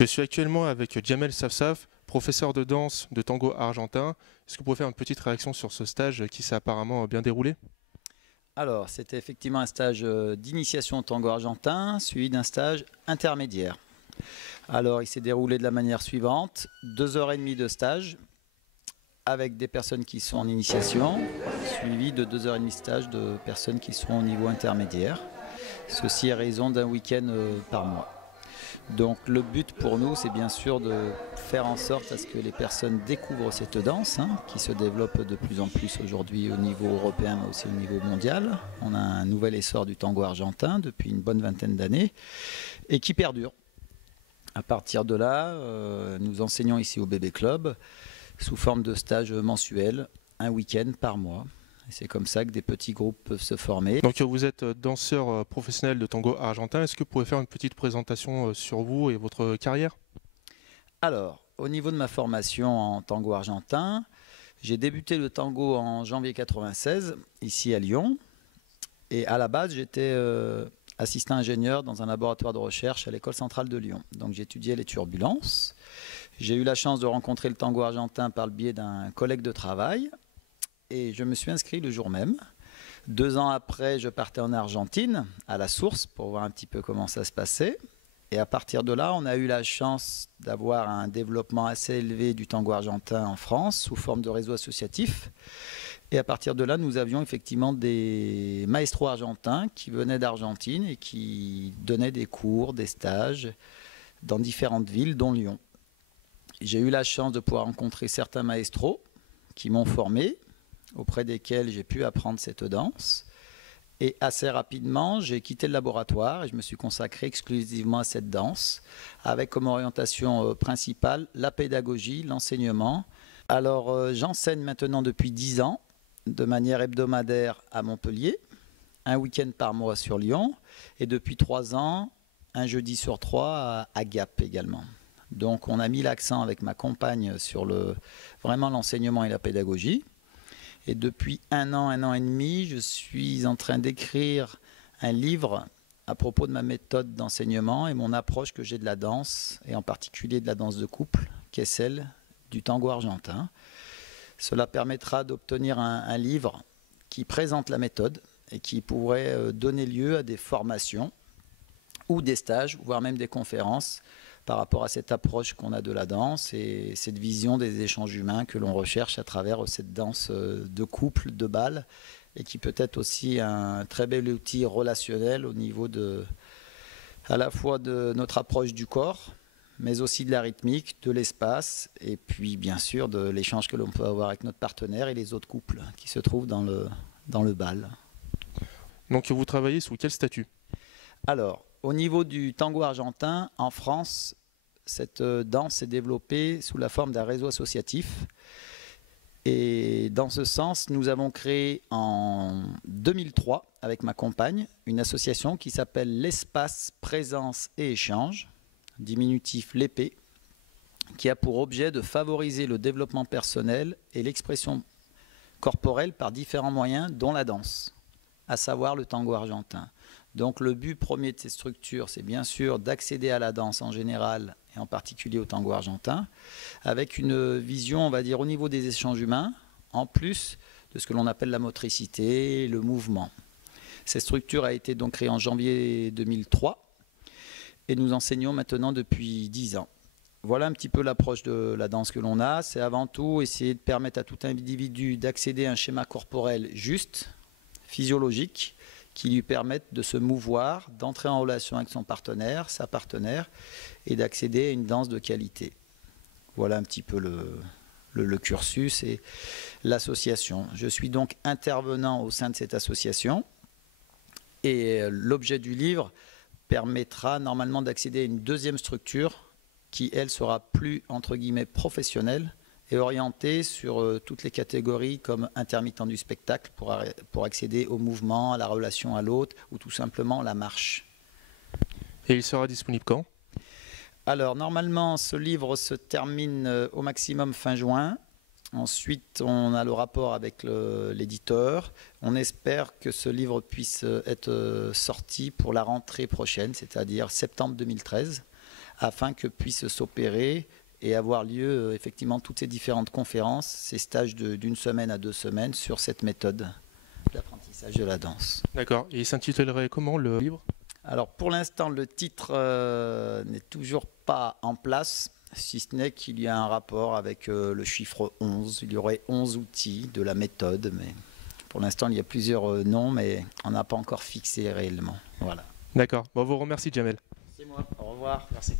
Je suis actuellement avec Djamel Safsaf, professeur de danse de tango argentin. Est-ce que vous pouvez faire une petite réaction sur ce stage qui s'est apparemment bien déroulé? Alors, c'était effectivement un stage d'initiation au tango argentin, suivi d'un stage intermédiaire. Alors, il s'est déroulé de la manière suivante, 2 heures et demie de stage avec des personnes qui sont en initiation, suivi de 2 heures et demie de stage de personnes qui sont au niveau intermédiaire. Ceci à raison d'un week-end par mois. Donc le but pour nous, c'est bien sûr de faire en sorte à ce que les personnes découvrent cette danse, qui se développe de plus en plus aujourd'hui au niveau européen, mais aussi au niveau mondial. On a un nouvel essor du tango argentin depuis une bonne vingtaine d'années et qui perdure. À partir de là, nous enseignons ici au Bébé Club sous forme de stage mensuel, un week-end par mois. C'est comme ça que des petits groupes peuvent se former. Donc vous êtes danseur professionnel de tango argentin. Est-ce que vous pouvez faire une petite présentation sur vous et votre carrière? Alors, au niveau de ma formation en tango argentin, j'ai débuté le tango en janvier 96, ici à Lyon. Et à la base, j'étais assistant ingénieur dans un laboratoire de recherche à l'École centrale de Lyon. Donc j'étudiais les turbulences. J'ai eu la chance de rencontrer le tango argentin par le biais d'un collègue de travail. Et je me suis inscrit le jour même. 2 ans après, je partais en Argentine, à la source, pour voir un petit peu comment ça se passait. Et à partir de là, on a eu la chance d'avoir un développement assez élevé du tango argentin en France, sous forme de réseau associatif. Et à partir de là, nous avions effectivement des maestros argentins qui venaient d'Argentine et qui donnaient des cours, des stages dans différentes villes, dont Lyon. J'ai eu la chance de pouvoir rencontrer certains maestros qui m'ont formé, auprès desquels j'ai pu apprendre cette danse. Et assez rapidement, j'ai quitté le laboratoire et je me suis consacré exclusivement à cette danse, avec comme orientation principale la pédagogie, l'enseignement. Alors j'enseigne maintenant depuis 10 ans, de manière hebdomadaire à Montpellier, un week-end par mois sur Lyon, et depuis 3 ans, un jeudi sur 3 à Gap également. Donc on a mis l'accent avec ma compagne sur vraiment l'enseignement et la pédagogie. Et depuis un an et demi, je suis en train d'écrire un livre à propos de ma méthode d'enseignement et mon approche que j'ai de la danse, et en particulier de la danse de couple, qui est celle du tango argentin. Cela permettra d'obtenir un livre qui présente la méthode et qui pourrait donner lieu à des formations ou des stages, voire même des conférences par rapport à cette approche qu'on a de la danse et cette vision des échanges humains que l'on recherche à travers cette danse de couple, de bal, et qui peut être aussi un très bel outil relationnel au niveau à la fois de notre approche du corps, mais aussi de la rythmique, de l'espace, et puis bien sûr de l'échange que l'on peut avoir avec notre partenaire et les autres couples qui se trouvent dans le bal. Donc vous travaillez sous quel statut? Alors, au niveau du tango argentin, en France, cette danse s'est développée sous la forme d'un réseau associatif. Et dans ce sens, nous avons créé en 2003, avec ma compagne, une association qui s'appelle l'Espace Présence et Échange, diminutif l'EP, qui a pour objet de favoriser le développement personnel et l'expression corporelle par différents moyens, dont la danse, à savoir le tango argentin. Donc le but premier de ces structures, c'est bien sûr d'accéder à la danse en général, et en particulier au tango argentin, avec une vision, on va dire, au niveau des échanges humains, en plus de ce que l'on appelle la motricité, le mouvement. Cette structure a été donc créée en janvier 2003, et nous enseignons maintenant depuis 10 ans. Voilà un petit peu l'approche de la danse que l'on a. C'est avant tout essayer de permettre à tout individu d'accéder à un schéma corporel juste, physiologique, qui lui permettent de se mouvoir, d'entrer en relation avec son partenaire, sa partenaire, et d'accéder à une danse de qualité. Voilà un petit peu le cursus et l'association. Je suis donc intervenant au sein de cette association, et l'objet du livre permettra normalement d'accéder à une deuxième structure qui, elle, sera plus, entre guillemets, professionnelle, et orienté sur toutes les catégories comme intermittent du spectacle pour accéder au mouvement, à la relation à l'autre ou tout simplement la marche. Et il sera disponible quand? Alors normalement ce livre se termine au maximum fin juin. Ensuite on a le rapport avec l'éditeur. On espère que ce livre puisse être sorti pour la rentrée prochaine, c'est-à-dire septembre 2013. afin que puissent s'opérer et avoir lieu effectivement toutes ces différentes conférences, ces stages d'une semaine à 2 semaines sur cette méthode d'apprentissage de la danse. D'accord. Et il s'intitulerait comment le livre? Alors pour l'instant, le titre n'est toujours pas en place, si ce n'est qu'il y a un rapport avec le chiffre 11. Il y aurait 11 outils de la méthode, mais pour l'instant, il y a plusieurs noms, mais on n'a pas encore fixé réellement. Voilà. D'accord. Bon, on vous remercie, Jamel. C'est moi. Au revoir. Merci.